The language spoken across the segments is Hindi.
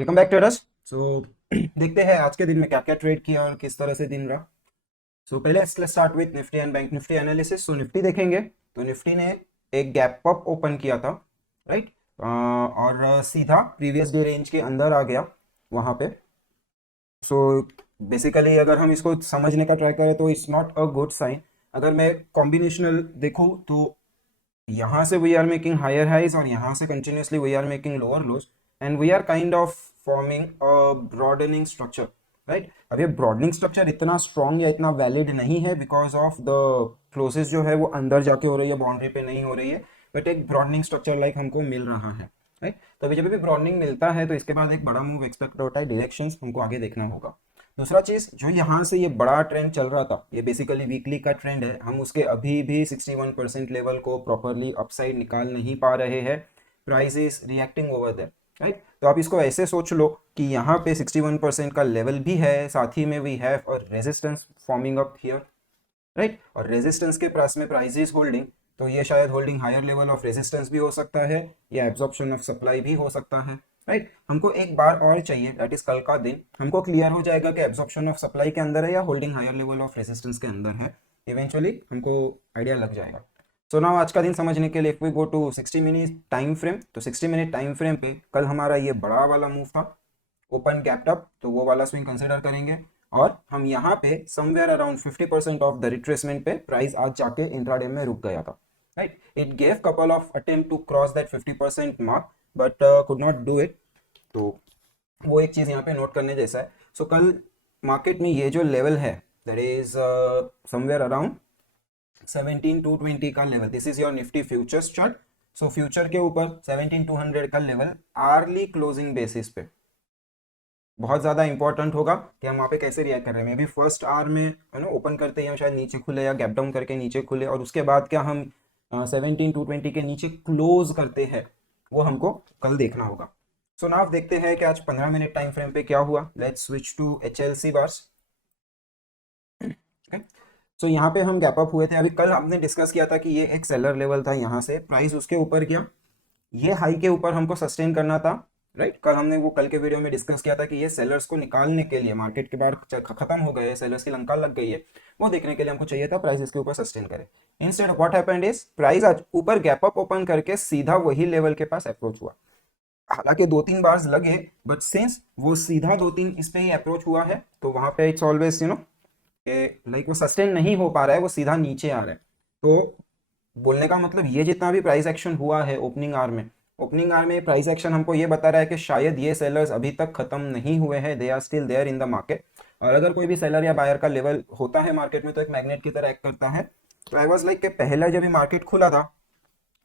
Welcome back terrace. सो देखते हैं आज के दिन में क्या क्या ट्रेड किया और किस तरह से दिन रहा। पहले let's start with Nifty and bank Nifty analysis. Nifty देखेंगे तो निफ्टी ने एक गैप अप ओपन किया था, राइट। और सीधा प्रीवियस डे रेंज के अंदर आ गया वहां पे। सो बेसिकली अगर हम इसको समझने का ट्राई करें तो it's not a good sign. अगर मैं कॉम्बिनेशनल देखूं तो यहाँ से we are making higher highs और यहाँ से continuously we are making lower lows and we are kind of forming a broadening structure, right. अब ये ब्रॉडनिंग स्ट्रक्चर इतना स्ट्रॉन्ग या इतना वैलिड नहीं है बिकॉज ऑफ द क्लोजेस जो है वो अंदर जाके हो रही है, बाउंड्री पे नहीं हो रही है। बट एक ब्रॉडनिंग स्ट्रक्चर लाइक हमको मिल रहा है, राइट। तो अभी जब भी ब्रॉडनिंग मिलता है तो इसके बाद एक बड़ा मूव एक्सपेक्ट होता है, डायरेक्शंस हमको आगे देखना होगा। दूसरा चीज जो यहाँ से ये बड़ा ट्रेंड चल रहा था, ये बेसिकली वीकली का ट्रेंड है, हम उसके अभी भी 61% लेवल को प्रॉपरली अपसाइड निकाल नहीं पा रहे हैं। Price is reacting over there, right. तो आप इसको ऐसे सोच लो कि यहाँ पे 61% का लेवल भी है, साथ ही में we have a resistance forming up here, right. और रेजिस्टेंस के पास में प्राइस इज होल्डिंग, तो ये शायद holding higher level of resistance भी हो सकता है या एब्जॉर्प्शन ऑफ सप्लाई भी हो सकता है, राइट। हमको एक बार और चाहिए, दैट इज कल का दिन हमको क्लियर हो जाएगा कि एब्जॉर्प्शन ऑफ सप्लाई के अंदर है या holding higher level of resistance के अंदर है। इवेंचुअली हमको आइडिया लग जाएगा। सो नाउ आज का दिन समझने के लिए if we go to 60 minute time frame, तो 60 मिनट टाइम फ्रेम पे कल हमारा ये बड़ा वाला मूव था, ओपन गैप्ड अप, तो वो वाला स्विंग कंसिडर करेंगे। और हम यहाँ पे somewhere around 50% of the retracement पे प्राइस आज जाके इंट्राडे में रुक गया था, right. It gave couple of attempt to cross that 50% mark but could not do it. तो वो एक चीज यहाँ पे नोट करने जैसा है। कल मार्केट में ये जो लेवल है दैट इज समवेयर अराउंड 17,220 का level, this is your Nifty futures chart. Future के ऊपर 17,200 का लेवल आर्ली क्लोजिंग बेसिस पे बहुत ज्यादा इंपॉर्टेंट होगा कि हम वहाँ पे कैसे रिएक्ट कर रहे हैं। मे बी फर्स्ट आवर में है ना ओपन करते ही हम शायद नीचे खुले या गैप डाउन करके नीचे खुले, और उसके बाद क्या हम 17,220 के नीचे क्लोज करते हैं, वो हमको कल देखना होगा। नाउ देखते हैं कि आज 15 मिनट टाइम फ्रेम पे क्या हुआ। Let's switch to H L C bars. यहाँ पे हम गैप अप हुए थे। अभी कल हमने डिस्कस किया था कि ये एक सेलर लेवल था, यहाँ से प्राइस उसके ऊपर गया, ये हाई के ऊपर हमको सस्टेन करना था, राइट। कल हमने वो कल के वीडियो में डिस्कस किया था कि ये सेलर्स को निकालने के लिए मार्केट के बाहर खत्म हो गए, सेलर्स की लंका लग गई है, वो देखने के लिए हमको चाहिए था प्राइस इसके ऊपर सस्टेन करे। Instead what happened is price आज ऊपर गैप अप ओपन करके सीधा वही लेवल के पास अप्रोच हुआ। हालांकि 2-3 बार लगे बट सिंस वो सीधा 2-3 इस पे ही अप्रोच हुआ है तो वहां पे इट्स ऑलवेज कि लाइक वो सस्टेन नहीं हो पा रहा है, वो सीधा नीचे आ रहा है। तो बोलने का मतलब ये जितना भी प्राइस एक्शन हुआ है ओपनिंग आवर में प्राइस एक्शन हमको ये बता रहा है कि शायद ये सेलर्स अभी तक खत्म नहीं हुए हैं, they are still there in the market. और अगर कोई भी सेलर या बायर का लेवल होता है मार्केट में तो एक मैग्नेट की तरह एक्ट करता है। तो आई वाज लाइक कि पहला जब ये मार्केट खुला था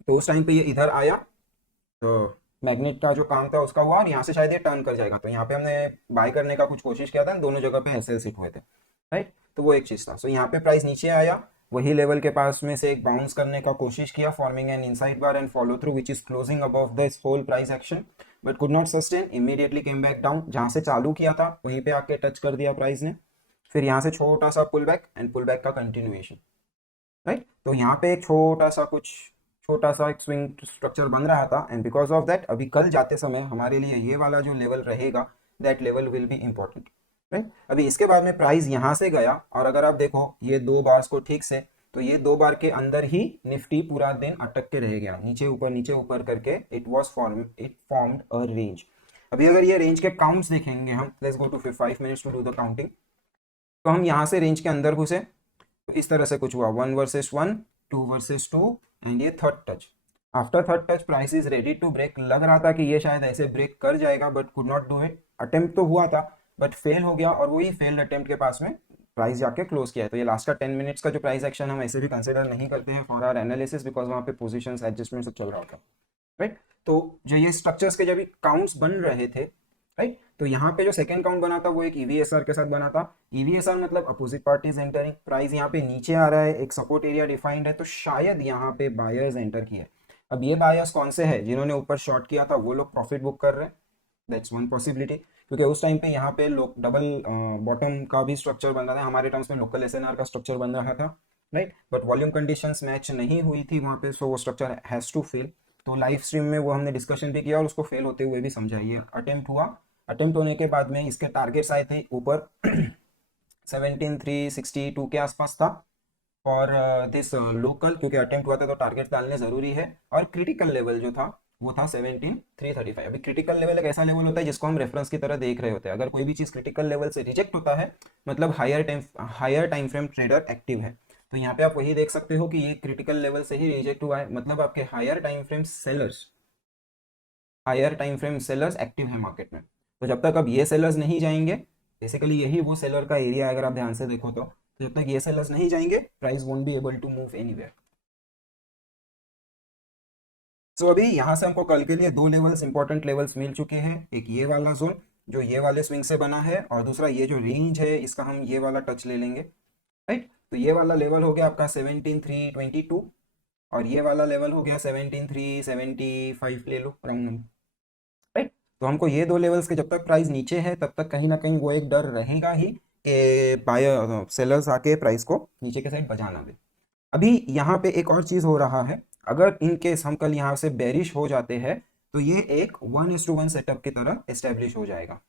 तो उस टाइम पे ये इधर आया, तो मैग्नेट का जो काम था उसका हुआ और यहाँ से शायद ये टर्न कर जाएगा, तो यहाँ पे हमने बाय करने का कुछ कोशिश किया था, दोनों जगह पे एसएल सिट हुए थे, राइट। तो वो एक चीज था। यहाँ पे प्राइस नीचे आया, वही लेवल के पास में से एक बाउंस करने का कोशिश किया, forming an inside bar and follow through which is closing above this whole price action but could not sustain, immediately came back down, जहां से चालू किया था वहीं पे आके टच कर दिया प्राइस ने। फिर यहाँ से छोटा सा pull back and pull back का कंटिन्यूएशन, राइट। तो यहाँ पे एक छोटा सा एक स्विंग स्ट्रक्चर बन रहा था एंड बिकॉज ऑफ दैट अभी कल जाते समय हमारे लिए ये वाला जो लेवल रहेगा that level will be important, right. अभी इसके बाद में प्राइस यहाँ से गया और अगर आप देखो ये दो बार्स को ठीक से, तो ये दो बार के अंदर ही निफ्टी पूरा दिन अटक के रह गया, नीचे ऊपर करके इट फॉर्म्ड अ रेंज। अभी अगर ये रेंज के काउंट्स देखेंगे हम, let's go to 5 minutes to do the counting. तो हम यहाँ से रेंज के अंदर घुसे तो इस तरह से कुछ हुआ, 1 वर्सेस 1, 2 वर्सेस 2 एंड ये third touch. After third touch price is ready to break, लग रहा था कि ये शायद ऐसे ब्रेक कर जाएगा but could not do it. Attempt तो हुआ था बट फेल हो गया और वही फेल्ड अटेम्प्ट के पास में प्राइस जाके क्लोज किया है। तो ये लास्ट का 10 मिनट्स का जो प्राइस एक्शन हम ऐसे भी कंसिडर नहीं करते हैं फॉर आवर एनालिसिस बिकॉज वहाँ पे पोजिशन एडजस्टमेंट सब चल रहा होता है, राइट। तो जो ये स्ट्रक्चर्स के जब काउंट्स बन रहे थे, राइट, तो यहाँ पे जो सेकंड काउंट बना था वो एक ईवीएसआर के साथ बना था। ईवीएसआर मतलब अपोजिट पार्टीज एंटरिंग, प्राइस यहाँ पे नीचे आ रहा है, एक सपोर्ट एरिया डिफाइंड है, तो शायद यहाँ पे बायर्स एंटर किए। अब ये बायर्स कौन से हैं? जिन्होंने ऊपर शॉर्ट किया था वो लोग प्रॉफिट बुक कर रहे हैं, दैट्स वन पॉसिबिलिटी। क्योंकि उस टाइम पे यहाँ पे लोग डबल बॉटम का भी स्ट्रक्चर बन रहा था, हमारे टर्म्स में लोकल एसएनआर का स्ट्रक्चर बन रहा था, right. But volume conditions match नहीं हुई थी वहाँ पे, सो वो स्ट्रक्चर हैज टू फेल। तो लाइव स्ट्रीम में वो हमने डिस्कशन भी किया और उसको फेल होते हुए भी समझा, ये अटेम्प्ट हुआ अटेम्प्ट होने के बाद में इसके टारगेट्स आए थे ऊपर 17,362 के आसपास था। और दिस लोकल, क्योंकि अटेम्प्ट हुआ था तो टारगेट डालने जरूरी है। और क्रिटिकल लेवल जो था वो था 17,335। अभी क्रिटिकल लेवल एक ऐसा लेवल होता है जिसको हम रेफरेंस की तरह देख रहे होते हैं। अगर कोई भी चीज़ क्रिटिकल लेवल से रिजेक्ट होता है मतलब higher time frame trader active है। तो यहाँ पे आप वही देख सकते हो कि ये क्रिटिकल लेवल से ही रिजेक्ट हुआ है, मतलब आपके higher time frame sellers active है मार्केट में। तो जब तक अब ये सेलर्स नहीं जाएंगे, बेसिकली यही वो सेलर का एरिया है अगर आप ध्यान से देखो तो जब तक ये सेलर्स नहीं जाएंगे price won't be able to move anywhere. So अभी यहाँ से हमको कल के लिए दो लेवल्स, इंपॉर्टेंट लेवल्स मिल चुके हैं। एक ये वाला जोन जो ये वाले स्विंग से बना है, और दूसरा ये जो रेंज है इसका हम ये वाला टच ले लेंगे, राइट। तो ये वाला लेवल हो गया आपका 17,322 और ये वाला लेवल हो गया 17,375 ले लो राउंड नंबर, राइट। तो हमको ये दो लेवल्स के जब तक प्राइस नीचे है तब तक कहीं ना कहीं वो एक डर रहेगा ही कि बायर सेलर्स आके प्राइस को नीचे के साइड बजा ना दे। अभी यहाँ पे एक और चीज़ हो रहा है, अगर इन केस हम कल यहाँ से बेरिश हो जाते हैं तो ये एक 1:1 सेटअप की तरह एस्टेब्लिश हो जाएगा,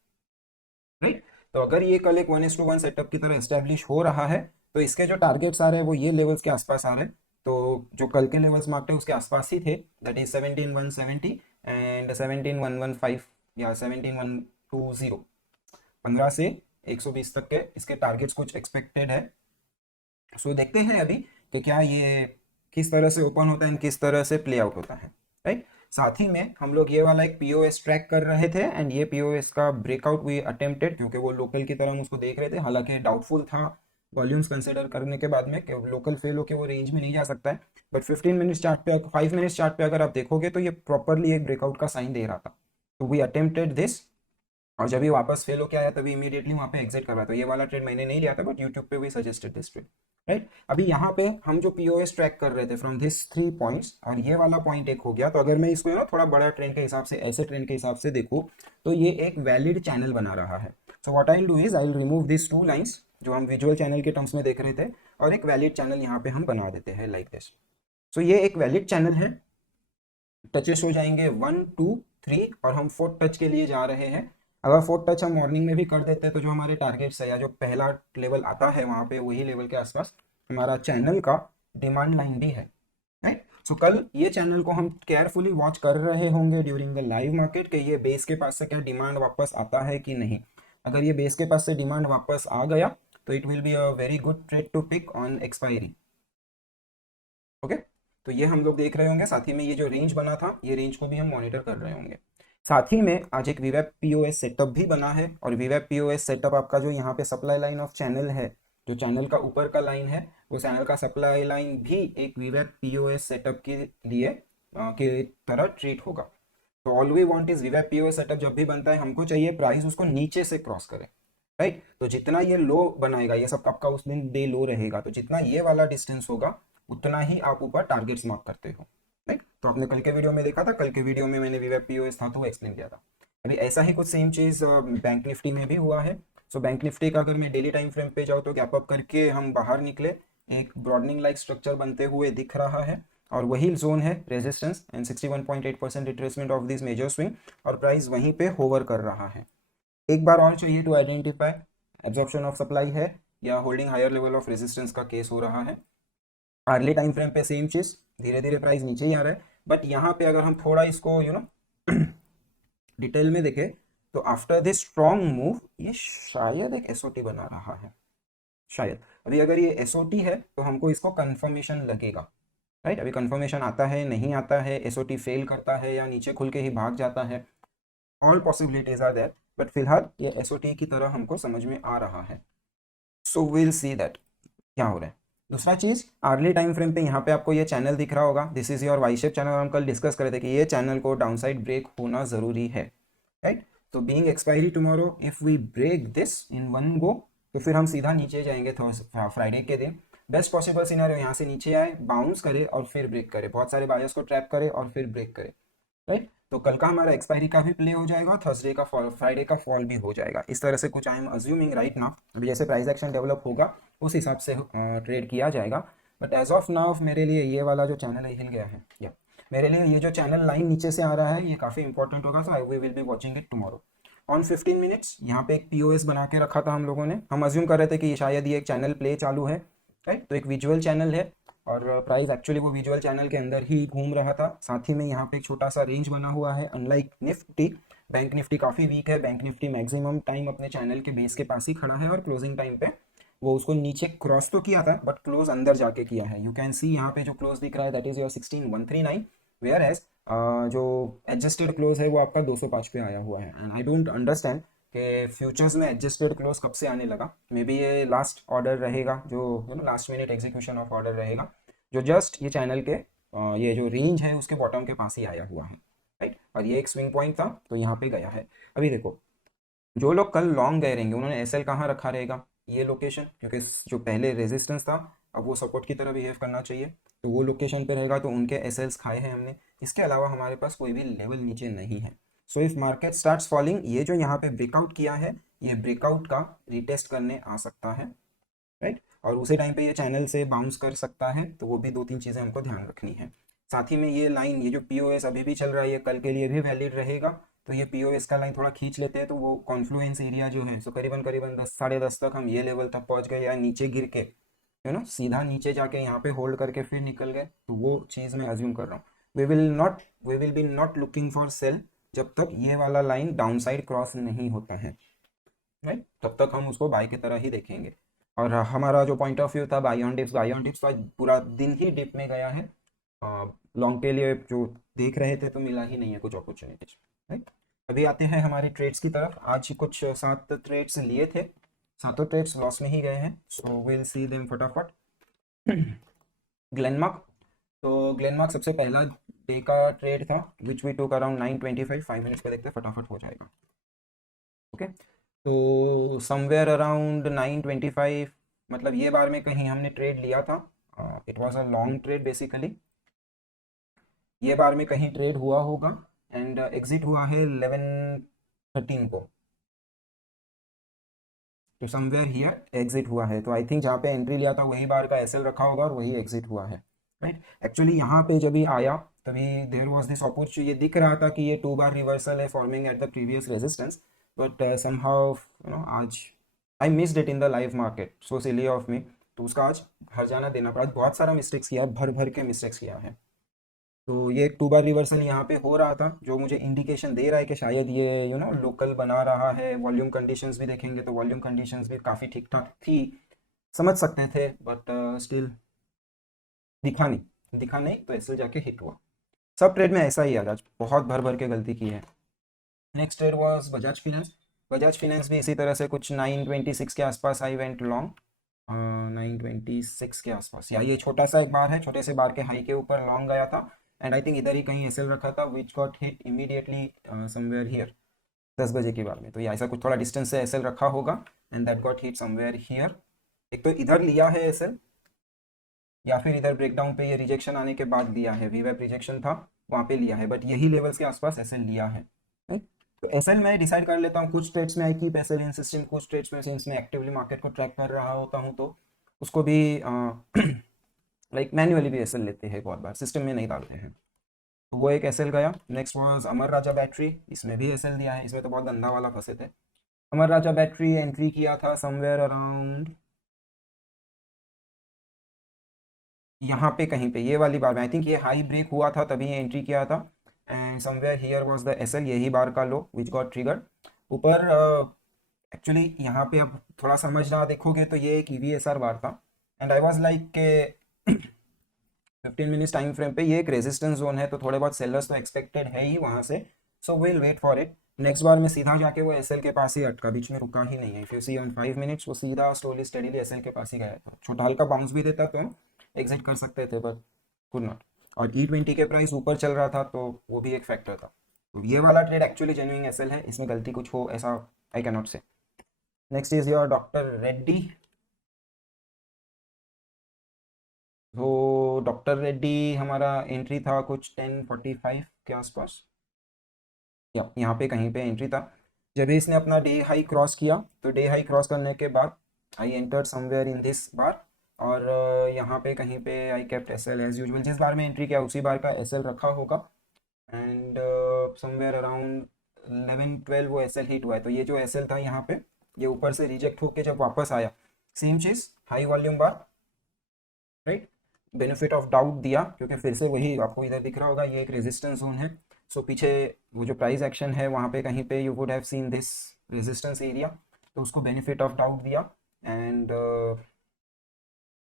राइट। तो अगर ये कल एक 1:1 सेटअप की तरह एस्टेब्लिश हो रहा है तो इसके जो टारगेट्स आ रहे हैं वो ये लेवल्स के आसपास आ रहे हैं। तो जो कल के लेवल्स मार्क थे उसके आसपास ही थे, दैट इज 17,170 एंड 17,115 या 17,120। 15 से 120 तक के इसके टारगेट्स कुछ एक्सपेक्टेड है। सो देखते हैं अभी कि क्या ये किस तरह से ओपन होता है, किस तरह से प्ले आउट होता है, राइट। साथ ही में हम लोग ये वाला एक पीओएस ट्रैक कर रहे थे एंड ये पीओएस का ब्रेकआउट वी अटेम्प्टेड, क्योंकि वो लोकल की तरह हम उसको देख रहे थे, हालांकि डाउटफुल था वॉल्यूम्स कंसिडर करने के बाद में कि लोकल फेल होकर वो रेंज में नहीं जा सकता है। बट 15 मिनट्स चार्ट पे 5 मिनट्स चार्ट पे अगर आप देखोगे तो ये प्रॉपरली एक ब्रेकआउट का साइन दे रहा था। तो वी अटेम्प्टेड दिस, और जब ये वापस फेल होकर आया तभी इमीडिएटली वहाँ पे एग्जिट करवाया। तो ये वाला ट्रेड मैंने नहीं लिया था बट यूट्यूब पे भी सजेस्टेड दिस ट्रेड, राइट। अभी यहाँ पे हम जो पीओएस ट्रैक कर रहे थे फ्रॉम दिस 3 पॉइंट्स और ये वाला पॉइंट एक हो गया, तो अगर मैं इसको ना थोड़ा बड़ा ट्रेंड के हिसाब से, ऐसे ट्रेंड के हिसाब से देखूँ तो ये एक वैलिड चैनल बना रहा है। So what I will do is I will remove this 2 lines जो हम विजुअल चैनल के टर्म्स में देख रहे थे और एक वैलिड चैनल यहाँ पे हम बना देते हैं लाइक दिस। सो ये एक वैलिड चैनल है, टचेस हो जाएंगे 1 2 3 और हम 4th टच के लिए जा रहे हैं। अगर 4th टच हम मॉर्निंग में भी कर देते हैं तो जो हमारे टारगेट्स है या जो पहला लेवल आता है वहाँ पे वही लेवल के आसपास हमारा चैनल का डिमांड लाइन भी है, राइट। सो कल ये चैनल को हम केयरफुली वॉच कर रहे होंगे ड्यूरिंग द लाइव मार्केट कि ये बेस के पास से क्या डिमांड वापस आता है कि नहीं। अगर ये बेस के पास से डिमांड वापस आ गया तो it will be a very good trade to pick on expiry, okay. तो ये हम लोग देख रहे होंगे, साथ ही में ये जो रेंज बना था ये रेंज को भी हम मॉनिटर कर रहे होंगे। साथ ही में आज एक वीवेप पीओएस सेटअप भी बना है और वीवेप पीओएस सेटअप आपका जो यहाँ पे सप्लाई लाइन ऑफ चैनल है, जो चैनल का ऊपर का लाइन है वो चैनल का सप्लाई लाइन भी एक वीवेप पीओएस सेटअप के लिए की तरह ट्रीट होगा। तो ऑल वी वांट इज वीवेप पीओएस सेटअप जब भी बनता है हमको चाहिए प्राइस उसको नीचे से क्रॉस करे, राइट। तो जितना ये लो बनाएगा, ये सब आपका उस दिन डे लो रहेगा, तो जितना ये वाला डिस्टेंस होगा उतना ही आप ऊपर टारगेट्स मार्क करते हो, राइट। तो आपने कल के वीडियो में देखा था, कल के वीडियो में मैंने वीवेप पीओएस था तो वो एक्सप्लेन किया था। अभी ऐसा ही कुछ सेम चीज़ बैंक निफ्टी में भी हुआ है। सो बैंक निफ्टी का अगर मैं डेली टाइम फ्रेम पे जाऊँ तो गैप अप करके हम बाहर निकले, एक ब्रॉडनिंग लाइक स्ट्रक्चर बनते हुए दिख रहा है और वही जोन है resistance and 61.8% retracement of this major swing और प्राइस वहीं पे होवर कर रहा है। एक बार और चाहिए to identify absorption of supply है या holding higher level of resistance का केस हो रहा है। अर्ली टाइम फ्रेम पे सेम चीज, धीरे धीरे प्राइस नीचे ही आ रहा है, बट यहाँ पे अगर हम थोड़ा इसको डिटेल में देखें तो आफ्टर दिस स्ट्रॉन्ग मूव ये शायद एक एसओटी बना रहा है, शायद। अभी अगर ये एसओटी है तो हमको इसको कंफर्मेशन लगेगा, राइट। अभी कंफर्मेशन आता है नहीं आता है, एसओटी फेल करता है या नीचे खुल के ही भाग जाता है, all possibilities are there, but फिलहाल ये एसओटी की तरह हमको समझ में आ रहा है। सो विल सी दैट क्या हो रहा है। दूसरा चीज, अर्ली टाइम फ्रेम पे यहाँ पे आपको ये चैनल दिख रहा होगा, this is your Y shape channel. हम कल डिस्कस कर रहे थे कि ये चैनल को डाउनसाइड ब्रेक होना जरूरी है, राइट। तो being expiry tomorrow if we break this in one go तो फिर हम सीधा नीचे जाएंगे फ्राइडे के दिन। बेस्ट पॉसिबल सिनेरियो यहाँ से नीचे आए, बाउंस करे और फिर ब्रेक करे, बहुत सारे बायर्स को ट्रैप करे और फिर ब्रेक करे, राइट। तो कल का हमारा एक्सपायरी का भी प्ले हो जाएगा, थर्सडे का फॉल, फ्राइडे का फॉल भी हो जाएगा। इस तरह से कुछ I am assuming right now. अभी जैसे प्राइस एक्शन डेवलप होगा उस हिसाब से ट्रेड किया जाएगा, बट एज ऑफ नाउ मेरे लिए ये वाला जो चैनल हिल गया है, या मेरे लिए ये जो चैनल लाइन नीचे से आ रहा है ये काफ़ी इंपॉर्टेंट होगा। So I we will be watching it tomorrow. On 15 minutes यहाँ पे एक पीओएस बना के रखा था हम लोगों ने। हम अज्यूम कर रहे थे कि शायद ये एक चैनल प्ले चालू है, राइट। तो एक विजुअल चैनल है और प्राइस एक्चुअली वो विजुअल चैनल के अंदर ही घूम रहा था। साथ ही में यहाँ पे एक छोटा सा रेंज बना हुआ है। अनलाइक निफ्टी, बैंक निफ्टी काफ़ी वीक है। बैंक निफ्टी मैक्सिमम टाइम अपने चैनल के बेस के पास ही खड़ा है और क्लोजिंग टाइम पे वो उसको नीचे क्रॉस तो किया था बट क्लोज अंदर जाके किया है। यू कैन सी यहाँ पे जो क्लोज दिख रहा है that is your 16139, whereas जो एडजस्टेड क्लोज है वो आपका 205 पे आया हुआ है। एंड आई डोंट अंडरस्टैंड कि फ्यूचर्स में एडजस्टेड क्लोज कब से आने लगा। मे बी ये लास्ट ऑर्डर रहेगा, जो last minute execution of order रहेगा, जो जस्ट ये चैनल के ये जो रेंज है उसके बॉटम के पास ही आया हुआ है, राइट। और ये एक स्विंग पॉइंट था तो यहाँ पे गया है। अभी देखो जो लोग कल लॉन्ग गए रहेंगे उन्होंने एसएल कहाँ रखा रहेगा, ये लोकेशन, क्योंकि जो पहले रेजिस्टेंस था अब वो सपोर्ट की तरह बिहेव करना चाहिए, तो वो लोकेशन पे रहेगा, तो उनके एसएल्स खाए हैं हमने। इसके अलावा हमारे पास कोई भी लेवल नीचे नहीं है। So if market starts falling, ये जो यहाँ पे ब्रेकआउट किया है ये ब्रेकआउट का रिटेस्ट करने आ सकता है, राइट। और उसी टाइम पे ये चैनल से बाउंस कर सकता है, तो वो भी 2-3 चीज़ें हमको ध्यान रखनी है। साथ ही में ये लाइन, ये जो पीओएस अभी भी चल रहा है ये कल के लिए भी वैलिड रहेगा, तो ये पीओएस का लाइन थोड़ा खींच लेते हैं तो वो कॉन्फ्लुएंस एरिया जो है, सो करीबन करीबन 10 10:30 तक हम ये लेवल तक पहुंच गए, या नीचे गिर के सीधा नीचे जाके यहाँ पे होल्ड करके फिर निकल गए, तो वो चीज़ मैं अज्यूम कर रहा हूँ। We will be not looking for sale जब तक ये वाला लाइन डाउन साइड क्रॉस नहीं होता है, राइट। तब तक हम उसको बाय की तरह ही देखेंगे। और हमारा जो पॉइंट ऑफ व्यू था बाय ऑन डिप्स तो आज पूरा दिन ही डिप में गया है। लॉन्ग के लिए जो देख रहे थे तो मिला ही नहीं है कुछ अपॉर्चुनिटीज, राइट। अभी आते हैं हमारी ट्रेड्स की तरफ। आज कुछ 7 ट्रेड्स लिए थे, सातों ट्रेड्स लॉस में ही गए हैं, सो विल सी देम फटाफट। ग्लेनमार्क, तो ग्लेनमार्क सबसे पहला डे का ट्रेड था which we took around 9:25। 5 minutes पे देखते हैं फटाफट हो जाएगा, ओके। तो समवेयर अराउंड 9:25, मतलब ये बार में कहीं हमने ट्रेड लिया था। It was a long trade basically. ये बार में कहीं ट्रेड हुआ होगा एंड एग्जिट हुआ है 11:13 को, तो समवेयर हियर एग्जिट हुआ है। तो आई थिंक जहाँ पे एंट्री लिया था वही बार का एसएल रखा होगा और वही एग्जिट हुआ है, राइट। एक्चुअली यहाँ पे जब ये आया तभी देयर वाज दिस अपॉर्चुनिटी, ये दिख रहा था कि ये 2 बार रिवर्सल है forming at the previous resistance, but somehow आज I missed it in the live market, so silly of me. तो उसका आज हर्जाना देना पड़ा। बहुत सारा मिस्टेक्स किया है, भर भर के मिस्टेक्स किया है। तो ये एक 2 बार रिवर्सल यहाँ पे हो रहा था जो मुझे इंडिकेशन दे रहा है कि शायद ये लोकल बना रहा है। वॉल्यूम कंडीशंस भी देखेंगे तो वॉल्यूम कंडीशंस भी काफ़ी ठीक ठाक थी, समझ सकते थे, बट स्टिल दिखा नहीं तो ऐसे जाके हिट हुआ। सब ट्रेड में ऐसा ही है, आज बहुत भर भर के गलती की है। Next trade was Bajaj finance. Bajaj finance भी इसी तरह से कुछ 9:26 के आसपास आई वेंट लॉन्ग, 9:26 के आसपास, या ये छोटा सा एक बार है, छोटे से बार के हाई के ऊपर लॉन्ग गया था एंड आई थिंक इधर ही कहीं एसएल रखा था which got hit immediately somewhere here 10 बजे की बार में। तो ये ऐसा कुछ थोड़ा डिस्टेंस से एसएल रखा होगा and that got hit somewhere here. एक तो इधर लिया है एसएल, या फिर इधर ब्रेकडाउन पे ये रिजेक्शन आने के बाद लिया है, वीवेप रिजेक्शन था वहाँ पे लिया है, बट यही लेवल्स के आसपास एसएल लिया है, right? तो एसएल मैं डिसाइड कर लेता हूँ, कुछ ट्रेड्स में I keep SL in system, कुछ ट्रेड्स में सिंस मैं एक्टिवली मार्केट को ट्रैक कर रहा होता हूँ तो उसको भी लाइक मैन्युअली भी एसएल लेते हैं, बहुत बार सिस्टम में नहीं डालते हैं। तो वो एक एसएल गया। Next was Amar Raja battery, इसमें भी एसएल दिया है, इसमें तो बहुत गंदा वाला फंसे थे। अमर राजा बैटरी एंट्री किया था समवेयर अराउंड यहाँ पे कहीं पे, ये वाली बार में आई थिंक ये हाई ब्रेक हुआ था तभी ये एंट्री किया था and somewhere here was the SL, यही बार का लो विच गॉट ट्रिगर्ड ऊपर। एक्चुअली यहाँ पे अब थोड़ा समझना देखोगे तो ये एक ईवीएसआर बार था एंड आई वाज लाइक के 15 मिनट्स टाइम फ्रेम पे ये एक रेजिस्टेंस जोन है, तो थोड़े बहुत सेलर्स तो एक्सपेक्टेड है ही वहाँ से, so will wait for it. Next बार में सीधा जाके वो एसएल के पास ही अटका, बीच में रुका ही नहीं है। If you see on 5 minutes वो सीधा स्लोली स्टेडीली एसएल के पास ही गया था। छोटा हल्का बाउंस भी देता तो एग्जिट कर सकते थे बट कुड नॉट। और E20 के प्राइस ऊपर चल रहा था तो वो भी एक फैक्टर था। तो ये वाला ट्रेड एक्चुअली जेन्युइन एसएल है, इसमें गलती कुछ हो ऐसा आई कैन नॉट से। Next is your doctor Reddy. तो डॉक्टर रेड्डी हमारा एंट्री था कुछ 10:45 के आसपास, या यहाँ पे कहीं पे एंट्री था। जब इसने अपना डे हाई क्रॉस किया तो डे हाई क्रॉस करने के बाद I entered somewhere in this bar, और यहाँ पे कहीं पे I kept SL as usual, जिस बार में एंट्री किया उसी बार का एसएल रखा होगा एंड समवेयर अराउंड 11-12 वो एसएल हिट हुआ है, तो ये जो एसएल था यहाँ पे ये ऊपर से रिजेक्ट होके जब वापस आया, सेम चीज high volume bar, right, benefit of doubt दिया क्योंकि फिर से वही आपको इधर दिख रहा होगा, ये एक रेजिस्टेंस जोन है। सो पीछे वो जो प्राइस एक्शन है वहाँ पे कहीं पे you would have seen this resistance area, तो उसको बेनिफिट ऑफ डाउट दिया एंड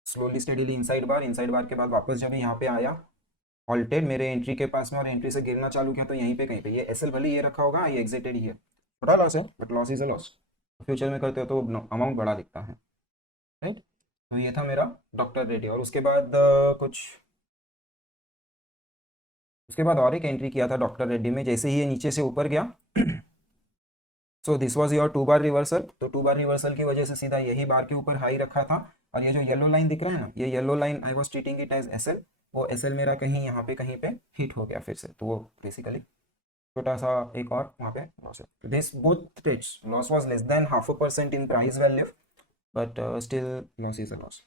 स्लोली स्टेडीली इनसाइड बार के बाद वापस जब यहाँ पे आया हॉल्टेड मेरे एंट्री के पास में और एंट्री से गिरना चालू किया, तो यहीं पे कहीं पे ये एसएल भले ये रखा होगा, ये एग्जिटेड ही है, छोटा लॉस है but loss is a loss, future में करते हो तो अमाउंट बड़ा दिखता है, राइट। तो ये था मेरा डॉक्टर रेड्डी, और उसके बाद उसके बाद और एक एंट्री किया था डॉक्टर रेड्डी में, जैसे ही ये नीचे से ऊपर गया सो दिस वाज योर 2 बार रिवर्सल, तो 2 बार रिवर्सल की वजह से सीधा यही बार के ऊपर हाई रखा था, और ये जो येलो लाइन दिख रहा है ना, ये yellow line I was treating it as SL, वो एसएल मेरा कहीं पे हिट हो गया फिर से, तो वो बेसिकली छोटा सा एक और वहाँ पे लॉस है। This both trades loss was less than 0.5% in price value, but still loss is a loss,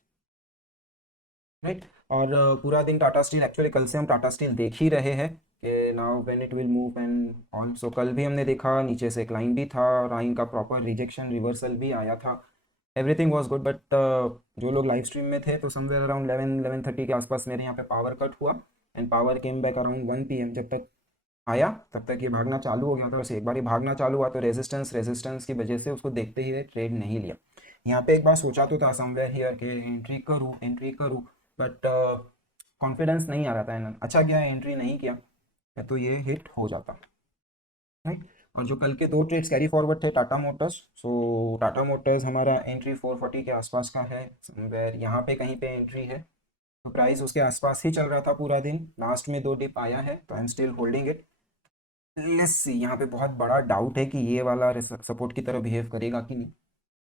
right. और पूरा दिन टाटा स्टील, एक्चुअली कल से हम टाटा स्टील देख ही रहे हैं कि now when it will move and all, so कल भी हमने देखा नीचे से क्लाइंब भी था, लाइन का प्रॉपर रिजेक्शन रिवर्सल भी आया था, एवरीथिंग वाज गुड, बट जो लोग लाइव स्ट्रीम में थे तो समवेयर अराउंड 11-11:30 के आसपास मेरे यहाँ पे पावर कट हुआ and power came back around 1 PM, जब तक आया तब तक ये भागना चालू हो गया था, वैसे एक बार ही भागना चालू हुआ तो रेजिस्टेंस की वजह से उसको देखते ही ट्रेड नहीं लिया। यहाँ पे एक बार सोचा तो था समवेयर हियर कि एंट्री करूँ बट कॉन्फिडेंस नहीं आ रहा था, अच्छा गया एंट्री नहीं किया तो ये हिट हो जाता, राइट। और जो कल के 2 ट्रेड्स कैरी फॉरवर्ड थे टाटा मोटर्स, सो टाटा मोटर्स हमारा एंट्री 440 के आसपास का है, समवेयर यहाँ पे कहीं पे एंट्री है, तो प्राइस उसके आसपास ही चल रहा था पूरा दिन, लास्ट में 2 डिप आया है तो I am still holding it, let's see. यहाँ पे बहुत बड़ा डाउट है कि ये वाला सपोर्ट की तरह बिहेव करेगा कि नहीं।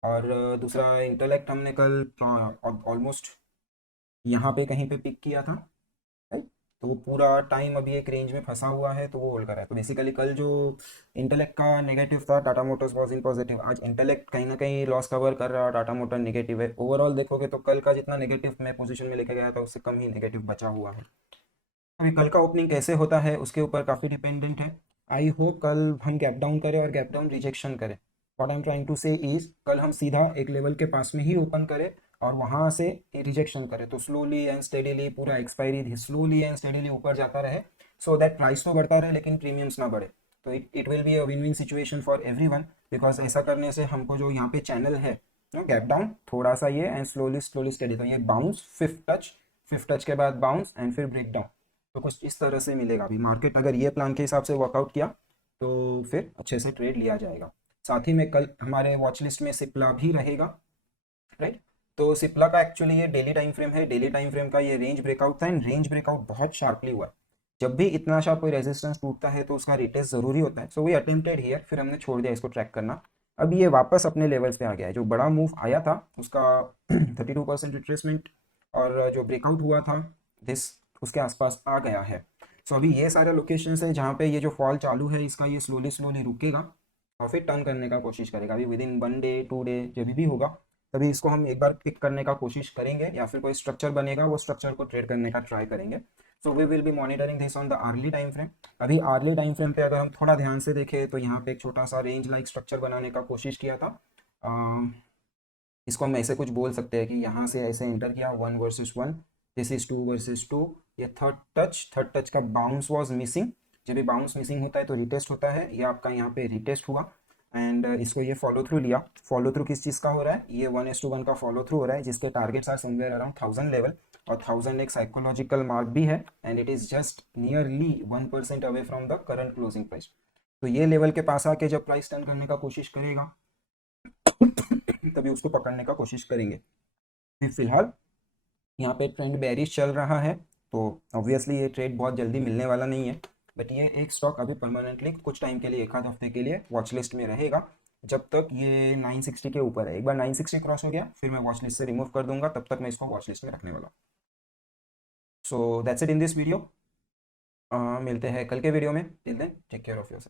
और दूसरा इंटेलेक्ट हमने कल ऑलमोस्ट यहाँ पे कहीं पे पिक किया था, राइट, तो वो पूरा टाइम अभी एक रेंज में फंसा हुआ है तो वो होल्ड कर रहा है, तो बेसिकली कल जो इंटेलेक्ट का नेगेटिव था Tata Motors was in positive, आज इंटेलेक्ट कहीं ना कहीं लॉस कवर कर रहा है, टाटा मोटर नेगेटिव है, ओवरऑल देखोगे तो कल का जितना नेगेटिव मैं पोजीशन में लेके गया था उससे कम ही नेगेटिव बचा हुआ है। अभी कल का ओपनिंग कैसे होता है उसके ऊपर काफ़ी डिपेंडेंट है, आई होप कल हम गैप डाउन करें और गैप डाउन रिजेक्शन करें, what I am trying to say is कल हम सीधा एक लेवल के पास में ही ओपन करें और वहाँ से रिजेक्शन करें, तो स्लोली एंड स्टेडीली पूरा एक्सपायरी स्लोली एंड स्टेडीली ऊपर जाता रहे, सो दैट प्राइस तो बढ़ता रहे लेकिन प्रीमियम्स ना बढ़े, तो it will be a win win situation for everyone, because ऐसा करने से हमको जो यहाँ पे चैनल है गैप डाउन थोड़ा सा ये एंड स्लोली स्लोली स्टेडी, तो ये बाउंस फिफ्थ टच के बाद बाउंस एंड फिर ब्रेक डाउन, तो कुछ इस तरह से मिलेगा। अभी मार्केट अगर ये प्लान के हिसाब से वर्कआउट किया तो फिर अच्छे से ट्रेड लिया जाएगा। साथ ही में कल हमारे वॉच लिस्ट में सिप्ला भी रहेगा, राइट, तो सिप्ला का एक्चुअली ये डेली टाइम फ्रेम है, डेली टाइम फ्रेम का ये रेंज ब्रेकआउट था एंड रेंज ब्रेकआउट बहुत शार्पली हुआ है, जब भी इतना शार्प कोई रेजिस्टेंस टूटता है तो उसका रिटेस्ट जरूरी होता है, सो वी अटेम्प्टेड हियर, फिर हमने छोड़ दिया इसको ट्रैक करना, अब ये वापस अपने लेवल्स पे आ गया है, जो बड़ा मूव आया था उसका 32% रिट्रेसमेंट और जो ब्रेकआउट हुआ था दिस उसके आसपास आ गया है, सो अभी ये सारे लोकेशन है जहाँ पे ये जो फॉल चालू है इसका ये स्लोली स्लोली रुकेगा और फिर टर्न करने का कोशिश करेगा, अभी विद इन 1 डे 2 डे जब भी होगा तभी इसको हम एक बार पिक करने का कोशिश करेंगे या फिर कोई स्ट्रक्चर बनेगा वो स्ट्रक्चर को ट्रेड करने का ट्राई करेंगे, so we will be monitoring this on the early time frame. अभी अर्ली टाइम फ्रेम पे अगर हम थोड़ा ध्यान से देखें तो यहाँ पे एक छोटा सा रेंज लाइक स्ट्रक्चर बनाने का कोशिश किया था, इसको हम ऐसे कुछ बोल सकते हैं कि यहाँ से ऐसे एंटर किया 1 वर्सेस 1, दिस इज 2 वर्सेस 2, ये थर्ड टच का बाउंस वाज मिसिंग, जब भी बाउंस मिसिंग होता है तो रिटेस्ट होता है, ये आपका यहाँ पे रिटेस्ट हुआ एंड इसको ये फॉलो थ्रू लिया, फॉलो थ्रू किस चीज़ का हो रहा है, ये 1:1 का फॉलो थ्रू हो रहा है जिसके targets are somewhere around 1000 level, और 1000 एक साइकोलॉजिकल मार्क भी है and it is just nearly 1% away from the current closing price, तो ये लेवल के पास आके जब प्राइस टर्न करने का कोशिश करेगा तभी उसको पकड़ने का कोशिश करेंगे। फिलहाल यहाँ पे ट्रेंड बेरिश चल रहा है तो ऑब्वियसली ये ट्रेड बहुत जल्दी मिलने वाला नहीं है, बट ये एक स्टॉक अभी परमानेंटली कुछ टाइम के लिए एक आध हफ्ते के लिए वॉच लिस्ट में रहेगा जब तक ये 960 के ऊपर है, एक बार 960 क्रॉस हो गया फिर मैं वॉच लिस्ट से रिमूव कर दूंगा, तब तक मैं इसको वॉच लिस्ट में रखने वाला। So that's it in this video, मिलते हैं कल के वीडियो में, till then take care of yourself.